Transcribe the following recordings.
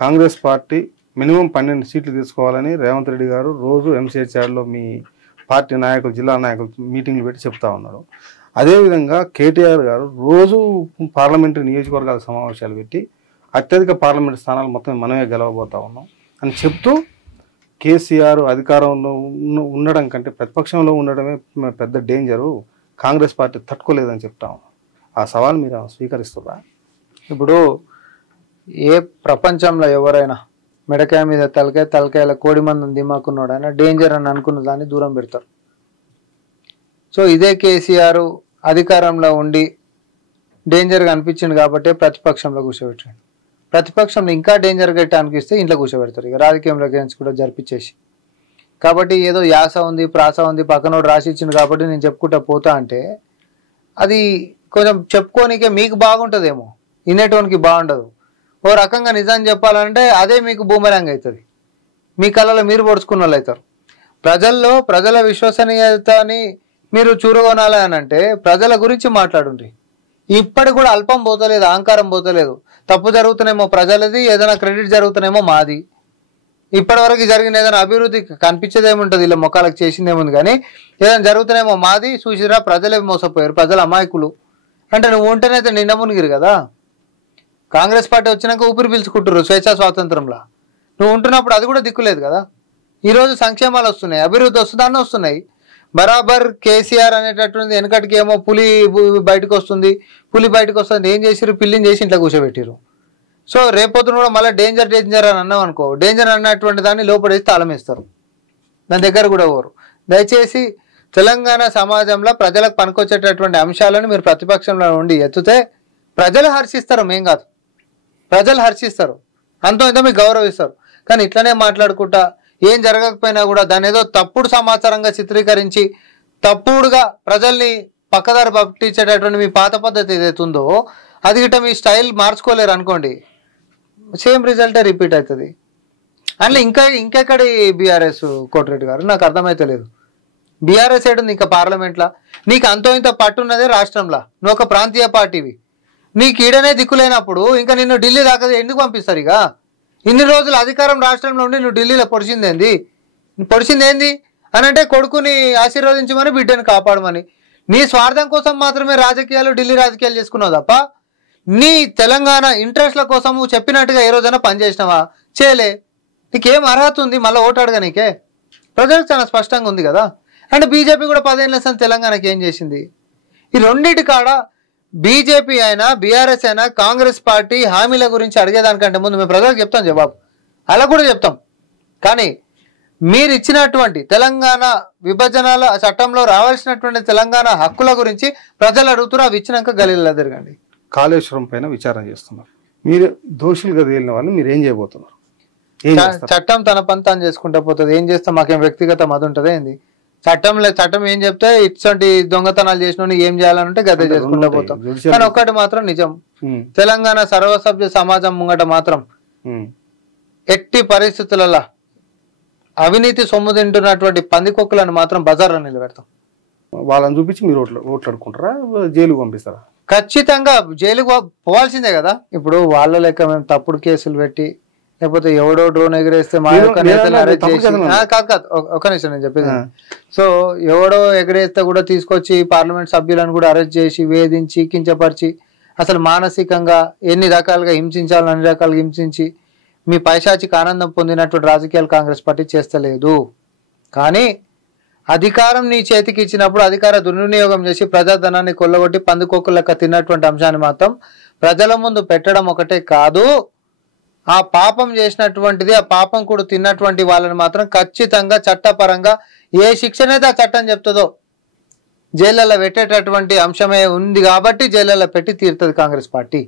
Congress party minimum 12 సీట్లు తీసుకోవాలని రేవంత్ రెడ్డి గారు రోజు ఎంసీహెచ్ఆర్లో మీ పార్టీ నాయకులు జిల్లా నాయకులు మీటింగ్లు పెట్టి చెప్తా ఉన్నారు. అదేవిధంగా కేటీఆర్ గారు రోజు పార్లమెంటరీ నియోజకవర్గాల సమావేశాలు పెట్టి అత్యధిక పార్లమెంట్ స్థానాలు మొత్తం మనమే గెలవబోతా ఉన్నాం అని చెప్తూ కేసీఆర్ అధికారంలో ఉండడం కంటే ప్రతిపక్షంలో ఉండడమే పెద్ద డేంజరు, కాంగ్రెస్ పార్టీ తట్టుకోలేదని చెప్తాం. ఆ సవాల్ మీరు స్వీకరిస్తారా? ఇప్పుడు ఏ ప్రపంచంలో ఎవరైనా మెడకాయ మీద తలకాయల కోడి మందని దిమాకున్నాడు ఆయన డేంజర్ అని అనుకున్న దాన్ని దూరం పెడతారు. సో ఇదే కేసీఆర్ అధికారంలో ఉండి డేంజర్గా అనిపించింది కాబట్టి ప్రతిపక్షంలో కూర్చోబెట్టాడు. ప్రతిపక్షంలో ఇంకా డేంజర్గా అనిపిస్తే ఇంట్లో కూర్చోబెడతారు. ఇక రాజకీయంలో గెలిచి కూడా జరిపించేసి. కాబట్టి ఏదో యాస ఉంది ప్రాస ఉంది పక్కనోడు రాసి ఇచ్చింది కాబట్టి నేను చెప్పుకుంటా పోతా అంటే అది కొంచెం చెప్పుకోనికే మీకు బాగుంటుందేమో, వినేటోనికి బాగుండదు. ఓ రకంగా నిజం చెప్పాలంటే అదే మీకు బూమరాంగ్ అవుతుంది. మీ కళలో మీరు పొడుచుకున్న వాళ్ళు అవుతారు. ప్రజల విశ్వసనీయతని మీరు చూరగొనాలి అని అంటే ప్రజల గురించి మాట్లాడుండ్రి. ఇప్పటికి కూడా అల్పం పోతలేదు, అహంకారం పోతలేదు. తప్పు జరుగుతున్నామో ప్రజలది, ఏదైనా క్రెడిట్ జరుగుతున్నామో మాది. ఇప్పటివరకు జరిగిన ఏదైనా అభివృద్ధి కనిపించేదేముంటుంది, ఇలా మొక్కలకు చేసిందేముంది, కానీ ఏదైనా జరుగుతున్నామో మాది. చూసిరా ప్రజలే మోసపోయారు, ప్రజల అమాయకులు అంటే నువ్వు ఉంటేనైతే నిండ మునిగిరు కదా. కాంగ్రెస్ పార్టీ వచ్చినాక ఊపిరి పీల్చుకుంటారు స్వేచ్ఛా స్వాతంత్రంలో. నువ్వు ఉంటున్నప్పుడు అది కూడా దిక్కులేదు కదా. ఈరోజు సంక్షేమాలు వస్తున్నాయి, అభివృద్ధి వస్తుంది, అన్నీ వస్తున్నాయి. బరాబర్ కేసీఆర్ అనేటటువంటి వెనకటికి ఏమో పులి బయటకు వస్తుంది, పులి బయటకు వస్తుంది ఏం చేసిరు, పిల్లిని చేసి ఇంట్లో కూర్చోబెట్టిరు. సో రేపొద్దున కూడా మళ్ళీ డేంజర్ అని అన్నాం అనుకో, డేంజర్ అన్నటువంటి దాన్ని లోపడేసి తాళం వేస్తారు, దాని దగ్గర కూడా పోరు. దయచేసి తెలంగాణ సమాజంలో ప్రజలకు పనికొచ్చేటటువంటి అంశాలను మీరు ప్రతిపక్షంలో ఉండి ఎత్తుతే ప్రజలు హర్షిస్తారు, మేం కాదు. ప్రజలు హర్షిస్తారు, అంతో ఇంతో మీకు గౌరవిస్తారు. కానీ ఇట్లనే మాట్లాడుకుంటా ఏం జరగకపోయినా కూడా దాన్ని ఏదో తప్పుడు సమాచారంగా చిత్రీకరించి తప్పుడుగా ప్రజల్ని పక్కదారి పట్టించేటటువంటి మీ పాత పద్ధతి ఏదైతుందో అది గిట్ట మీ స్టైల్ మార్చుకోలేరు అనుకోండి, సేమ్ రిజల్టే రిపీట్ అవుతుంది. అందులో ఇంకెక్కడి బీఆర్ఎస్ కోటిరెడ్డి గారు నాకు అర్థమైతే లేదు. బీఆర్ఎస్ ఏడుంది ఇంకా పార్లమెంట్లో, నీకు అంతో ఇంత పట్టున్నదే రాష్ట్రంలో, నువ్వు ఒక ప్రాంతీయ పార్టీవి. నీకు ఈడనే దిక్కులేనప్పుడు ఇంకా నిన్ను ఢిల్లీ దాకా ఎందుకు పంపిస్తారు? ఇక ఇన్ని రోజులు అధికారం రాష్ట్రంలో ఉండి నువ్వు ఢిల్లీలో పొడిచిందేంది అని అంటే కొడుకుని ఆశీర్వదించమని బిడ్డను కాపాడమని. నీ స్వార్థం కోసం మాత్రమే ఢిల్లీ రాజకీయాలు చేసుకున్నావు తప్ప నీ తెలంగాణ ఇంట్రెస్ట్ల కోసం నువ్వు చెప్పినట్టుగా ఏ రోజైనా పనిచేసినావా? చేయలే. నీకేం అర్హత ఉంది మళ్ళీ ఓటు అడగా? నీకే ప్రజలకు చాలా స్పష్టంగా ఉంది కదా. అంటే బీజేపీ కూడా 10 ఏళ్ళ తెలంగాణకి ఏం చేసింది? ఈ రెండింటి కాడ బీజేపీ అయినా బీఆర్ఎస్ అయినా కాంగ్రెస్ పార్టీ హామీల గురించి అడిగేదానికంటే ముందు మేము ప్రజలకు చెప్తాం జవాబు, అలా కూడా చెప్తాం. కానీ మీరు ఇచ్చినటువంటి తెలంగాణ విభజనల చట్టంలో రావాల్సినటువంటి తెలంగాణ హక్కుల గురించి ప్రజలు అడుగుతున్నారు, అవి ఇచ్చినాక గలీలా తిరగండి. కాళేశ్వరం పైన విచారణ చేస్తున్నారు, మీరు దోషులుగా తేలిన వాళ్ళు మీరు ఏం చేయబోతున్నారు? చట్టం తన పని తాను చేసుకుంటా పోతుంది. ఏం చేస్తాం, మాకేం వ్యక్తిగతం అది ఉంటుంది ఏంది? చట్టం ఏం చెప్తే ఇటువంటి దొంగతనాలు చేసిన ఏం చేయాలని ఉంటే గదే చేసుకుంటా పోతాం. కానీ ఒక్కటి మాత్రం నిజం, తెలంగాణ సర్వసభ్య సమాజం ముంగట మాత్రం ఎట్టి పరిస్థితులలో అవినీతి సొమ్ము తింటున్నటువంటి పందికొక్కులను మాత్రం బజార్లో నిలబెడతాం. వాళ్ళని చూపించి మీరు ఓట్లాడుకుంటారా, జైలుకు పంపిస్తారా? ఖచ్చితంగా జైలుకు పోవాల్సిందే కదా. ఇప్పుడు వాళ్ళ లెక్క మేము తప్పుడు కేసులు పెట్టి లేకపోతే ఎవడో డ్రోన్ ఎగరేస్తే మా యొక్క నేతలు అరెస్ట్ చేసి కాదు ఒక నిమిషం నేను చెప్పేది. సో ఎవడో ఎగరేస్తే కూడా తీసుకొచ్చి పార్లమెంట్ సభ్యులను కూడా అరెస్ట్ చేసి వేధించి కించపరిచి అసలు మానసికంగా ఎన్ని రకాలుగా హింసించాలని అన్ని రకాలుగా హింసించి మీ పైశాచికి ఆనందం పొందినటువంటి రాజకీయాలు కాంగ్రెస్ పార్టీ చేస్తలేదు. కానీ అధికారం నీ చేతికి ఇచ్చినప్పుడు అధికార దుర్వినియోగం చేసి ప్రజాధనాన్ని కొల్లగొట్టి పందుకొక్కు లెక్క తిన్నటువంటి అంశాన్ని మాత్రం ప్రజల ముందు పెట్టడం ఒకటే కాదు, ఆ పాపం చేసినటువంటిది ఆ పాపం కూడా తిన్నటువంటి వాళ్ళని మాత్రం ఖచ్చితంగా చట్టపరంగా ఏ శిక్షనైతే ఆ చట్టం చెప్తుందో జైళ్ళలో పెట్టేటటువంటి అంశమే ఉంది. కాబట్టి జైళ్ళలో పెట్టి తీరుతుంది కాంగ్రెస్ పార్టీ.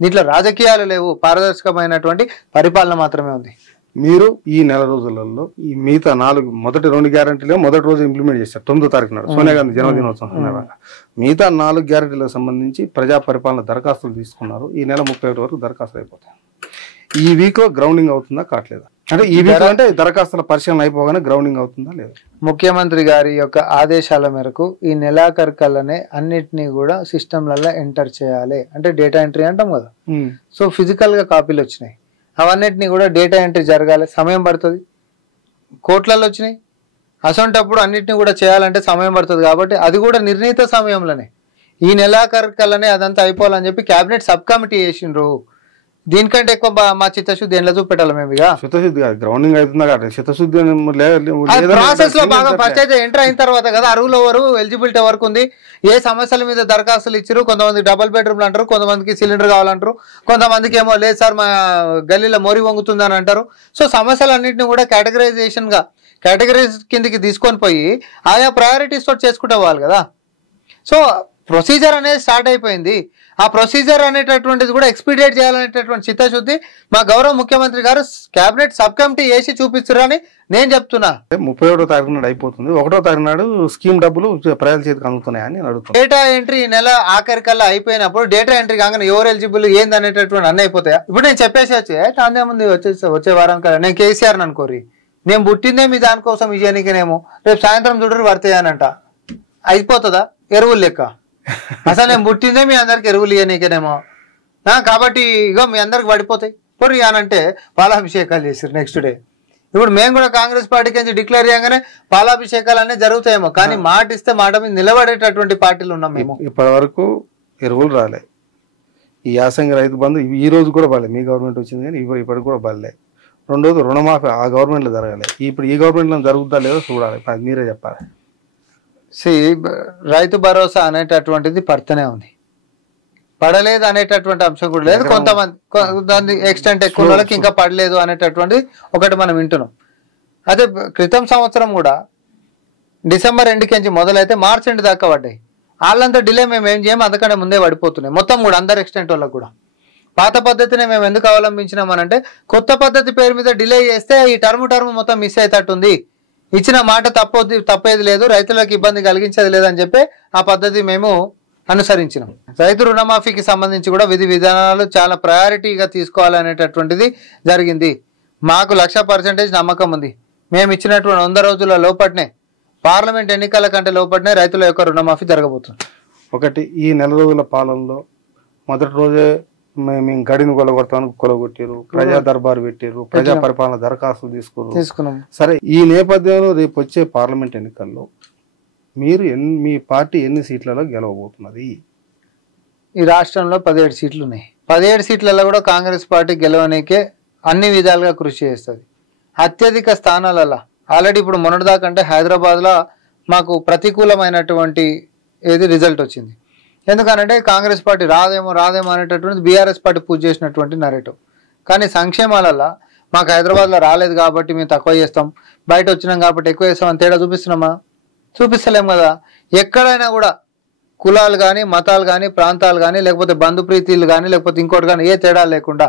దీంట్లో రాజకీయాలు లేవు, పారదర్శకమైనటువంటి పరిపాలన మాత్రమే ఉంది. మీరు ఈ నెల రోజులలో ఈ మిగతా మొదటి 2 గ్యారెంటీలు మొదటి రోజు ఇంప్లిమెంట్ చేశారు 9వ తారీఖు నాడు సోనియా గాంధీ జన్మదినోత్సవం సందర్భంగా. మిగతా 4 గ్యారెంటీలకు సంబంధించి ప్రజా పరిపాలన దరఖాస్తులు తీసుకున్నారు. ఈ నెల 31 వరకు దరఖాస్తులు అయిపోతాయి. ఈ వీక్ లో గ్రౌండింగ్ అవుతుందా కావట్లేదా? అంటే ఈ వీక్ అంటే దరఖాస్తుల పరిశీలన అయిపోగానే గ్రౌండింగ్ అవుతుందా లేదా? ముఖ్యమంత్రి గారి యొక్క ఆదేశాల మేరకు ఈ నెలాఖరు కల్లానే అన్నిటినీ కూడా సిస్టమ్లలో ఎంటర్ చేయాలి. అంటే డేటా ఎంట్రీ అంటాం కదా. సో ఫిజికల్ గా కాపీలు వచ్చినాయి, అవన్నిటిని కూడా డేటా ఎంట్రీ జరగాలి, సమయం పడుతుంది. కోట్లలో వచ్చినాయి, అసొంటప్పుడు అన్నిటిని కూడా చేయాలంటే సమయం పడుతుంది. కాబట్టి అది కూడా నిర్ణీత సమయంలోనే ఈ నెలాఖరుకల్లానే అదంతా అయిపోవాలని చెప్పి క్యాబినెట్ సబ్ కమిటీ చేసిండ్రు. దీనికంటే ఎక్కువ మా చిత్తశుద్ధి ఎండ్ల చూపెట్టాలి మేము. ఇక చిత్తశుద్ధి గ్రౌండింగ్ అవుతుంది కదా, చిత్తశుద్ధి ప్రాసెస్ లో బాగా ఫస్ట్ అయితే ఎంటర్ అయిన తర్వాత కదా అరువులు ఎవరు, ఎలిజిబిలిటీ ఎవరికి ఉంది, ఏ సమస్యల మీద దరఖాస్తులు ఇచ్చారు. కొంతమంది డబుల్ బెడ్రూమ్లు అంటారు, కొంతమందికి సిలిండర్ కావాలంటారు, కొంతమందికి ఏమో లేదు సార్ మా గల్లీలో మోరి వంగుతుంది అని అంటారు. సో సమస్యలన్నింటినీ కూడా కేటగరైజేషన్ గా కేటగరీస్ కిందకి తీసుకొని పోయి ఆయా ప్రయారిటీస్ తోటి చేసుకుంటే పోవాలి కదా. సో ప్రొసీజర్ అనేది స్టార్ట్ అయిపోయింది. ఆ ప్రొసీజర్ అనేటటువంటిది కూడా ఎక్స్పీడియేట్ చేయాలనేటటువంటి చిత్తశుద్ధి మా గౌరవ ముఖ్యమంత్రి గారు క్యాబినెట్ సబ్ కమిటీ వేసి చూపిస్తారని నేను చెప్తున్నా. 31వ తారీఖు నాడు అయిపోతుంది, 1వ తారీఖు నాడు స్కీమ్ డబ్బులు ప్రజల చేతికి అందుతున్నాయని నేను అడుగుతాను. డేటా ఎంట్రీ నెల ఆఖరికల్లా అయిపోయినప్పుడు డేటా ఎంట్రీ కాగానే ఎవరు ఎలిజిబుల్ ఏంది అనేటటువంటి అన్నీ అయిపోతాయా? ఇప్పుడు నేను చెప్పేసి అందే ముందు వచ్చే వారం కదా నేను కేసీఆర్ అనుకోరి, నేను పుట్టిందే మీ దానికోసం విజయానికినేమో, రేపు సాయంత్రం చూడరు పడతాయనంట, అయిపోతుందా? ఎరువులు లెక్క. అసలు నేను పుట్టిందే మీ అందరికి ఎరువులు ఇవ్వనీకేనేమో, కాబట్టి ఇగో మీ అందరికి పడిపోతాయి పొరి అనంటే పాలాభిషేకాలు చేసారు నెక్స్ట్ డే. ఇప్పుడు మేము కూడా కాంగ్రెస్ పార్టీకి నుంచి డిక్లేర్ చేయగానే పాలాభిషేకాలు అన్నీ జరుగుతాయేమో, కానీ మాట ఇస్తే మాట మీద నిలబడేటటువంటి పార్టీలు ఉన్నాం మేము. ఇప్పటి వరకు ఎరువులు రాలే, ఈ యాసంగి రైతు బంధు ఈ రోజు కూడా పడలే, మీ గవర్నమెంట్ వచ్చింది కానీ ఇప్పటికి కూడా పడలే. రెండోది రుణమాఫీ ఆ గవర్నమెంట్లో జరగాలి, ఇప్పుడు ఈ గవర్నమెంట్లో జరుగుతుందా లేదో చూడాలి, అది మీరే చెప్పాలి. రైతు భరోసా అనేటటువంటిది పడుతూనే ఉంది, పడలేదు అనేటటువంటి అంశం కూడా లేదు. కొంతమంది ఎక్స్టెంట్ ఎక్కువ వాళ్ళకి ఇంకా పడలేదు అనేటటువంటి ఒకటి మనం వింటున్నాం. అదే క్రితం సంవత్సరం కూడా డిసెంబర్ ఎండ్కి మొదలైతే మార్చ్ ఎండ్ దాకా పడ్డాయి. వాళ్ళంతా డిలే మేము ఏం చేయము, అందుకనే ముందే పడిపోతున్నాయి మొత్తం కూడా అందరు ఎక్స్టెంట్ వాళ్ళకి కూడా. పాత పద్ధతిని మేము ఎందుకు అవలంబించినామనంటే కొత్త పద్ధతి పేరు మీద డిలే చేస్తే ఈ టర్మ్ మొత్తం మిస్ అవుతట్టుంది, ఇచ్చిన మాట తప్పేది లేదు, రైతులకు ఇబ్బంది కలిగించేది లేదని చెప్పి ఆ పద్ధతి మేము అనుసరించినాం. రైతు రుణమాఫీకి సంబంధించి కూడా విధి విధానాలు చాలా ప్రయారిటీగా తీసుకోవాలనేటటువంటిది జరిగింది. మాకు 100% నమ్మకం ఉంది. మేము ఇచ్చినటువంటి 100 రోజుల లోపట్నే, పార్లమెంట్ ఎన్నికల కంటే లోపట్నే రైతుల యొక్క రుణమాఫీ జరగబోతుంది. ఒకటి ఈ నెల రోజుల పాలనలో మొదటి రోజే మేము గడిని కొలగొట్టారు, ప్రజా దర్బారు పెట్టారు, ప్రజా పరిపాలన దరఖాస్తులు తీసుకున్నాం. సరే, ఈ నేపథ్యంలో రేపు వచ్చే పార్లమెంట్ ఎన్నికల్లో మీరు మీ పార్టీ ఎన్ని సీట్లలో గెలవబోతున్నది? ఈ రాష్ట్రంలో 17 సీట్లు ఉన్నాయి. 17 సీట్లలో కూడా కాంగ్రెస్ పార్టీ గెలవడానికే అన్ని విధాలుగా కృషి చేస్తుంది. అత్యధిక స్థానాలలో ఆల్రెడీ ఇప్పుడు మొన్నటిదాకంటే హైదరాబాద్లో మాకు ప్రతికూలమైనటువంటి రిజల్ట్ వచ్చింది. ఎందుకనంటే కాంగ్రెస్ పార్టీ రాదేమో అనేటటువంటిది బీఆర్ఎస్ పార్టీ పూజ చేసినటువంటి నరేటివ్. కానీ సంక్షేమాలలో మాకు హైదరాబాద్లో రాలేదు కాబట్టి మేము తక్కువ చేస్తాం, బయట వచ్చినాం కాబట్టి ఎక్కువ చేస్తామని తేడా చూపిస్తున్నామా? చూపిస్తలేం కదా. ఎక్కడైనా కూడా కులాలు కానీ, మతాలు కానీ, ప్రాంతాలు కానీ, లేకపోతే బంధుప్రీతిలు కానీ, లేకపోతే ఇంకోటి కానీ ఏ తేడా లేకుండా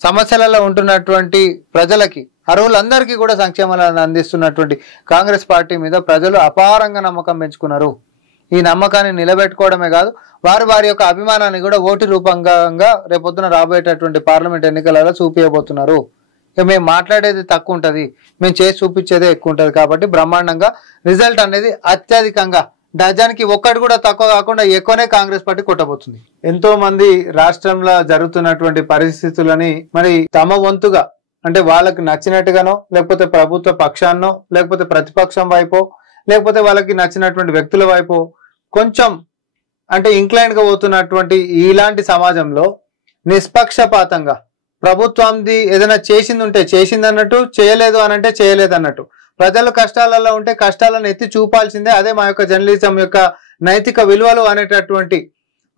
సమస్యలలో ఉంటున్నటువంటి ప్రజలకి, అర్హులందరికీ కూడా సంక్షేమాలను అందిస్తున్నటువంటి కాంగ్రెస్ పార్టీ మీద ప్రజలు అపారంగా నమ్మకం పెంచుకున్నారు. ఈ నమ్మకాన్ని నిలబెట్టుకోవడమే కాదు, వారి యొక్క అభిమానాన్ని కూడా ఓటు రూపంగా రేపొద్దున రాబోయేటటువంటి పార్లమెంట్ ఎన్నికలలో చూపించబోతున్నారు. మేము మాట్లాడేది తక్కువ ఉంటుంది, మేము చేసి చూపించేదే ఎక్కువ ఉంటుంది. కాబట్టి బ్రహ్మాండంగా రిజల్ట్ అనేది అత్యధికంగా డజానికి ఒక్కటి కూడా తక్కువ కాకుండా ఎక్కువనే కాంగ్రెస్ పార్టీ కొట్టబోతుంది. ఎంతో మంది రాష్ట్రంలో జరుగుతున్నటువంటి పరిస్థితులని మరి తమ వంతుగా, అంటే వాళ్ళకి నచ్చినట్టుగానో, లేకపోతే ప్రభుత్వ పక్షాన్నో, లేకపోతే ప్రతిపక్షం వైపో, లేకపోతే వాళ్ళకి నచ్చినటువంటి వ్యక్తుల వైపు కొంచెం అంటే ఇంక్లైన్ గా పోతున్నటువంటి ఇలాంటి సమాజంలో నిష్పక్షపాతంగా ప్రభుత్వంది ఏదైనా చేసింది ఉంటే చేసింది అన్నట్టు, చేయలేదు అని అంటే చేయలేదు అన్నట్టు, ప్రజలు కష్టాలలో ఉంటే కష్టాలను ఎత్తి చూపాల్సిందే. అదే మా యొక్క జర్నలిజం యొక్క నైతిక విలువలు అనేటటువంటి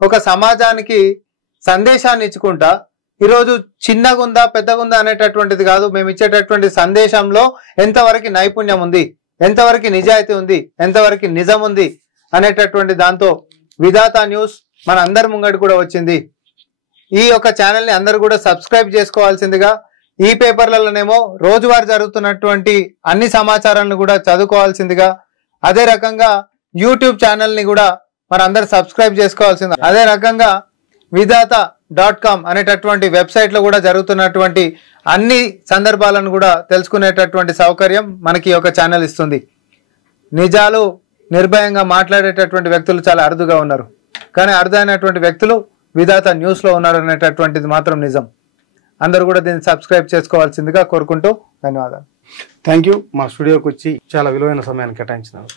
ఒక సమాజానికి సందేశాన్ని ఇచ్చుకుంటా, ఈరోజు చిన్నగుందా పెద్దగుందా అనేటటువంటిది కాదు, మేము ఇచ్చేటటువంటి సందేశంలో ఎంతవరకు నైపుణ్యం ఉంది, ఎంతవరకు నిజాయితీ ఉంది, ఎంతవరకు నిజం ఉంది అనేటటువంటి దాంతో విధాత న్యూస్ మన అందరి ముంగడి కూడా వచ్చింది. ఈ యొక్క ఛానల్ని అందరూ కూడా సబ్స్క్రైబ్ చేసుకోవాల్సిందిగా, ఈ పేపర్లలోనేమో రోజువారీ జరుగుతున్నటువంటి అన్ని సమాచారాలను కూడా చదువుకోవాల్సిందిగా, అదే రకంగా యూట్యూబ్ ఛానల్ని కూడా మన అందరు సబ్స్క్రైబ్ చేసుకోవాల్సింది. అదే రకంగా విధాత.com అనేటటువంటి వెబ్సైట్లో కూడా జరుగుతున్నటువంటి అన్ని సందర్భాలను కూడా తెలుసుకునేటటువంటి సౌకర్యం మనకి ఒక ఛానల్ ఇస్తుంది. నిజాలు నిర్భయంగా మాట్లాడేటటువంటి వ్యక్తులు చాలా అరుదుగా ఉన్నారు, కానీ అరుదైనటువంటి వ్యక్తులు విధాత న్యూస్లో ఉన్నారు అనేటటువంటిది మాత్రం నిజం. అందరూ కూడా దీన్ని సబ్స్క్రైబ్ చేసుకోవాల్సిందిగా కోరుకుంటూ ధన్యవాదాలు. Thank you. మా స్టూడియోకి వచ్చి చాలా విలువైన సమయాన్ని కేటాయించినారు.